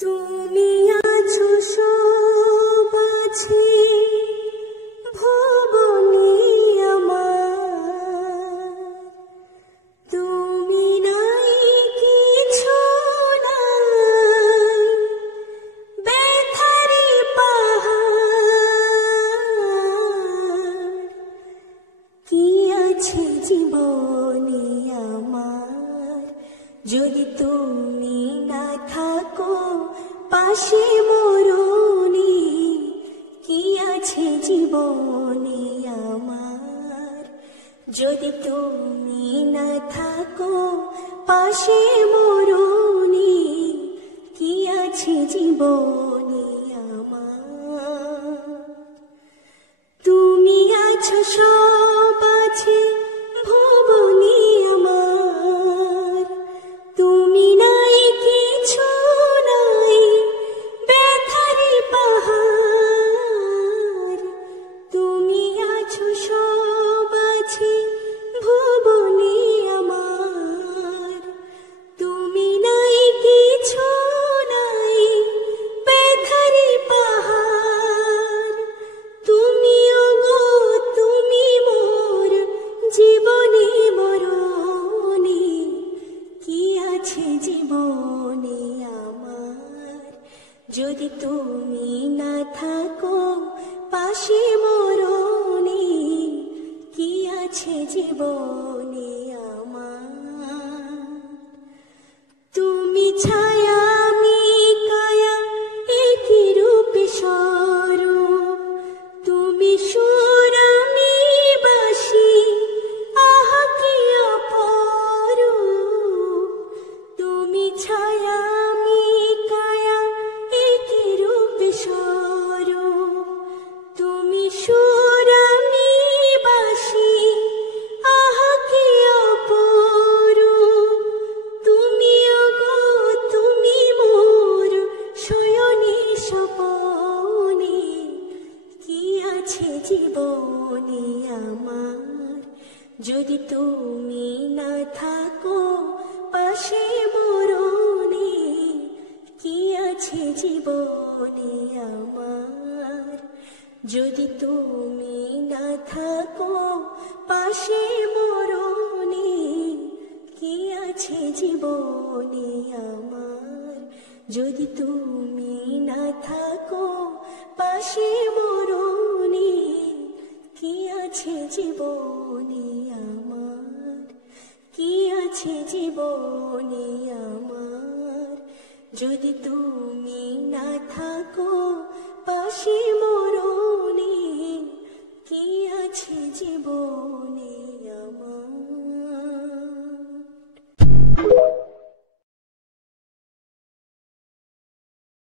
তুমি আছো সব আছে ভুবনে আমার, তুমি নাই কিছু নাই ব্যথারি পাহাড়। কি আছে জীবনে আমার যদি তুমি না থাকো পাশে মরণে? কি আছে জীবনে আমার যদি তুমি না থাকো পাশে মরণে? কি আছে জীবনে আমার? তুমি আছো সব আছে ভুবনে আমার, তুমি নাই কিছু নাই ব্যথারি পাহাড়। তুমি আছো সব আছে ভুবনে আমার, তুমি নাই কিছু নাই ব্যথারি পাহাড়। তুমি ওগো তুমি মোর জীবনে মরণে। কি আছে জীবনে আমার যদি তুমি না থাকো পাশে মরণে? কি আছে জীবনে আমার? তুমি ছায়া আমি কায়া একই রূপে স্বরূপ, তুমি সুর আমি বাঁশি আহা কি অপরূপ। তুমি ছায়া আমি কায়া একই রূপে স্বরূপ, তুমি সুর আমি বাঁশি আহা কি অপরূপ। তুমি ওগো তুমি মোর শয়নে স্বপনে। কি আছে জীবনে আমার যদি তুমি না থাকো পাশে মরণে? কি আছে জীবনে আমার যদি তুমি না থাকো পাশে মরণে? কি আছে জীবনে আমার যদি তুমি না থাকো পাশে মরণে? কি আছে জীবনে আমার? কি আছে জীবনে আমার যদি তুমি না থাকো পাশে